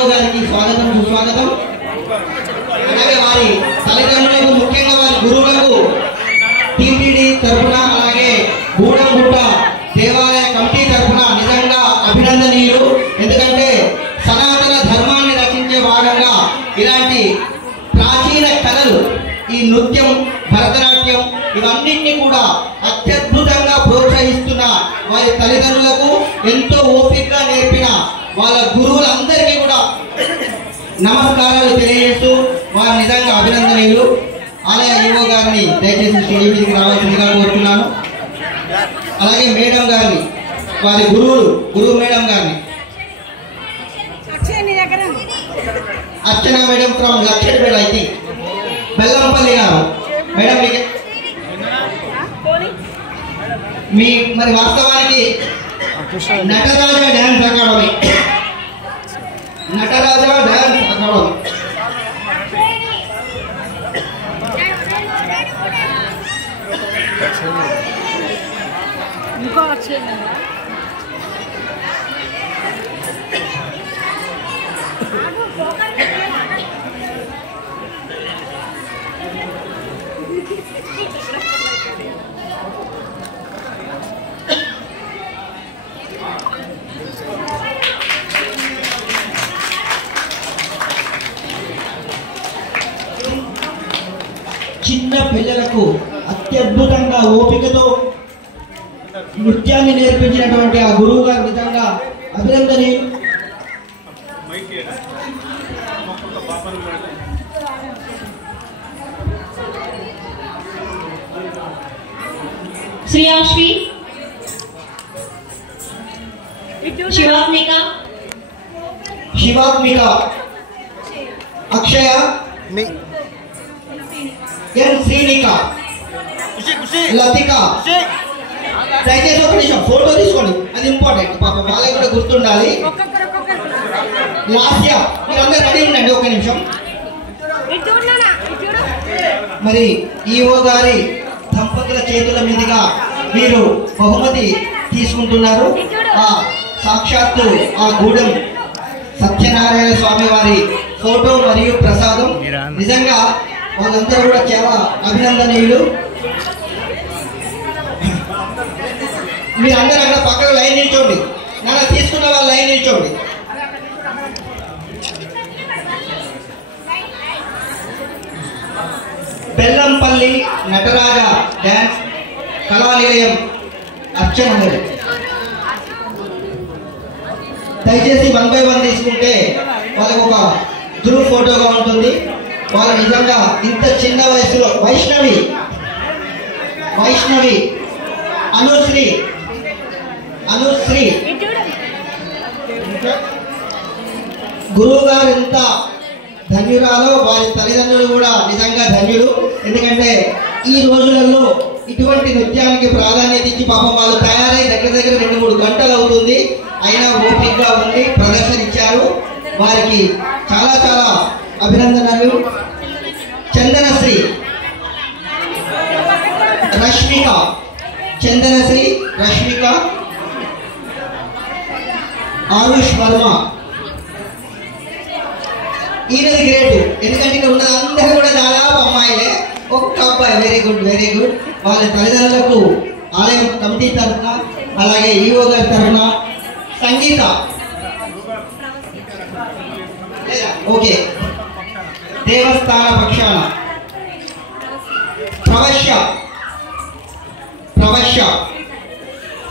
గారికి స్వాగతం సుస్వాగతం. అలాగే వారి తల్లిదండ్రులకు ముఖ్యంగా వారి గురువులకు టీటీడీ తరఫున అలాగే గూడెంగుట్ట దేవాలయ కమిటీ తరఫున నిజంగా అభినందనీయులు. ఎందుకంటే సనాతన ధర్మాన్ని రచించే భాగంగా ఇలాంటి ప్రాచీన కళలు ఈ నృత్యం భరతనాట్యం ఇవన్నింటినీ కూడా అత్యద్భుతంగా ప్రోత్సహిస్తున్న వారి తల్లిదండ్రులకు ఎంతో ఓపికగా నేర్పిన వాళ్ళ గురువులందరికీ కూడా నమస్కారాలు తెలియజేస్తూ వారు నిజంగా అభినందనీయులు. ఆలయ ఈవో గారిని దయచేసి స్టేజ్ మీదకి రావాల్సిందిగా కోరుతున్నాను. అలాగే మేడం గారిని వారి గురువు మేడం గారిని Archana madam from Lakshapet I think Bellampalli గారు మేడం మీ మరి వాస్తవానికి నటరాజ డ్యాన్స్ అకాడమీ ఇంకో వచ్చేది చిన్న పిల్లలకు అత్యద్భుతంగా ఓపికతో నృత్యాన్ని నేర్పించినటువంటి ఆ గురువు గారు నిజంగా అభినందనీయులు. శ్రీయాశ్వి శివాత్మిక అక్షయ ఎన్ శ్రీనిక లతిక దయచేసి ఒక నిమిషం ఫోటో తీసుకోండి, అది ఇంపార్టెంట్. పాప వాళ్ళకి కూడా గుర్తుండాలి. లాస్య మీరందరూ రెడీ ఉండండి ఒక నిమిషం. మరి ఈఓ గారి దంపతుల చేతుల మీదుగా మీరు బహుమతి తీసుకుంటున్నారు. సాక్షాత్తు ఆ గూడెం సత్యనారాయణ స్వామి వారి ఫోటో మరియు ప్రసాదం. నిజంగా వాళ్ళందరూ కూడా చాలా అభినందనీయులు. మీరందరూ అక్కడ పక్కన లైన్ నిల్చోండి. నన్ను తీసుకున్న వాళ్ళు లైన్ నిల్చోండి. బెల్లంపల్లి నటరాజ డ్యాన్స్ కళానిలయం అర్చన. దయచేసి 1 by 1 తీసుకుంటే వాళ్ళకు ఒక గ్రూప్ ఫోటోగా ఉంటుంది. వాళ్ళు నిజంగా ఇంత చిన్న వయసులో వైష్ణవి అనుశ్రీ గురువు గారు ఎంత ధన్యురాలో వారి తల్లిదండ్రులు కూడా నిజంగా ధన్యులు. ఎందుకంటే ఈ రోజులలో ఇటువంటి నృత్యానికి ప్రాధాన్యత ఇచ్చి పాపం వాళ్ళు తయారై దగ్గర 2-3 గంటలు అవుతుంది. అయినా ఓపికగా ఉండి ప్రదర్శన ఇచ్చారు. వారికి చాలా చాలా అభినందనలు. చందనశ్రీ రష్మిక ఆరుష్ వర్మ. ఈయనది గ్రేట్, ఎందుకంటే ఇక్కడ ఉన్నది అందరూ కూడా దాదాపు అమ్మాయిలే, ఒక్క అబ్బాయి. Very good. వాళ్ళ తల్లిదండ్రులకు ఆలయం కమిటీ తరఫున అలాగే ఈఓ గారి తరఫున సంగీత ఓకే దేవస్థాన పక్షాన ప్రవశ్య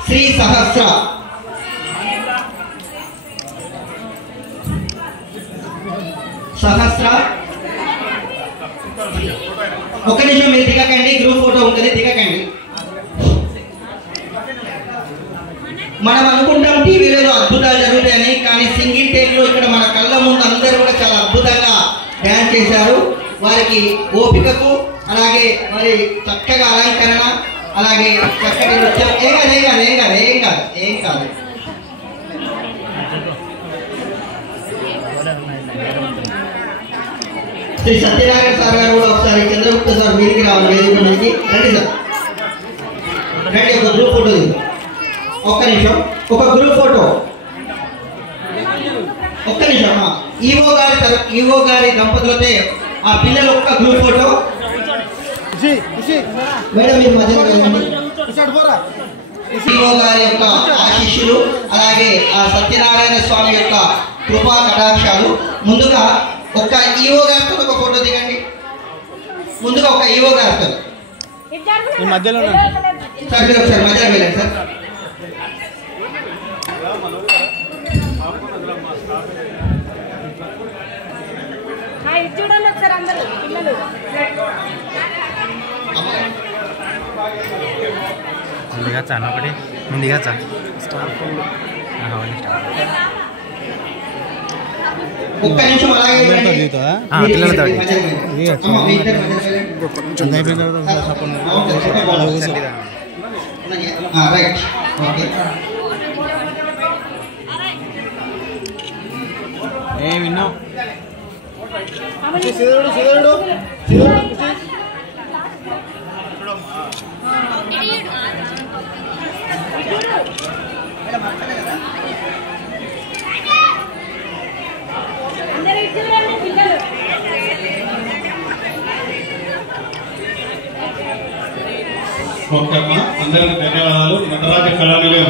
శ్రీ సహస్ర ఒక నిమిషం మీరు దిగకండి, గ్రూప్ ఫోటో ఉంటుంది, దిగకండి. మనం అనుకుంటాం టీవీలో అద్భుతాలు జరుగుతాయని, కానీ సింగిల్ టేక్ లో ఇక్కడ మన కళ్ళ ముందు అందరూ కూడా చాలా అద్భుతంగా డ్యాన్స్ చేశారు. వారికి ఓపికకు అలాగే మరి చక్కగా అలంకరణ అలాగే చక్కటి నృత్యం. ఏం కాదు. శ్రీ సత్యనారాయణ సార్ గారు కూడా ఒకసారి చంద్రగుప్త సార్ వీరికి రావాలి వేదిక నుంచి. రండి సార్, రండి. ఒక గ్రూప్ ఫోటో, ఒక్క నిమిషం, ఒక గ్రూప్ ఫోటో. ఒక్క నిమిషం ఈవో గారి దంపతులతో ఆ పిల్లల ఒక్క గ్రూప్ ఫోటో. మేడం మీరు మధ్యలో వెళ్ళండి. ఈవో గారి యొక్క ఆశీస్సులు అలాగే ఆ సత్యనారాయణ స్వామి యొక్క కృపా కటాక్షాలు. ముందుగా ఒక ఈవో గారితో ఒక ఫోటో దిగండి. ముందుగా ఒక ఈవో గారితో మధ్యలో సార్ మీరు ఒకసారి మధ్యలో వెళ్ళండి సార్. చూడండి ఒకసారి అందరూ పిల్లలు. ముందుగా చాను ఒకటి ముందుగా చా ఒక్క నిమిషం అలాగే పిల్లలతో రైట్ ఓకే. ఏ విన్నో ఓకే అమ్మా, అందరికి ధన్యవాదాలు. నటరాజ కళానిలయం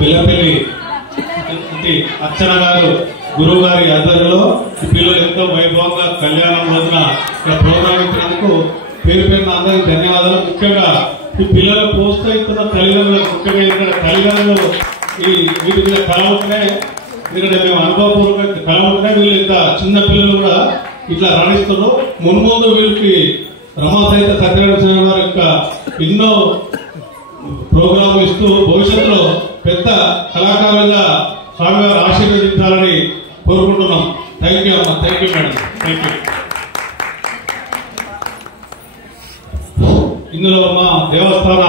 పిల్లపల్లి అర్చన గారు గురువు గారి ఆధ్వర్యంలో ఈ పిల్లలు ఎంతో వైభవంగా కళ్యాణం రోజున ఇక్కడ ప్రోగ్రాం ఇచ్చినందుకు పేరు పేరున అందరికి ధన్యవాదాలు. ముఖ్యంగా ఈ పిల్లలు ప్రోత్సహిస్తున్న తల్లిదండ్రులకు, ముఖ్యంగా ఇక్కడ తల్లిదండ్రులు ఈ వీటి మీద కళ ఉంటే, ఎందుకంటే మేము అనుభవపూర్వక కళ ఉంటే వీళ్ళు ఇంత చిన్న పిల్లలు కూడా ఇట్లా రాణిస్తున్నారు. మున్ముందు వీళ్ళకి రమాసహిత సత్యనారాయణ స్వామి వారి యొక్క ఎన్నో ప్రోగ్రాంలు ఇస్తూ భవిష్యత్తులో పెద్ద కళాకారులుగా స్వామివారు ఆశీర్వదించాలని కోరుకుంటున్నాం. థ్యాంక్ యూ అమ్మా. Thank you madam. Thank you. ఇందులో మా దేవస్థాన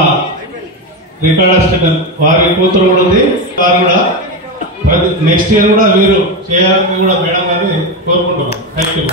రికార్డ్ అసిస్టెంట్ వారి కూతురు కూడా ఉంది. వారు కూడా నెక్స్ట్ ఇయర్ కూడా వీరు చేయాలని కూడా మేడం గారిని కోరుకుంటున్నాం. Thank you.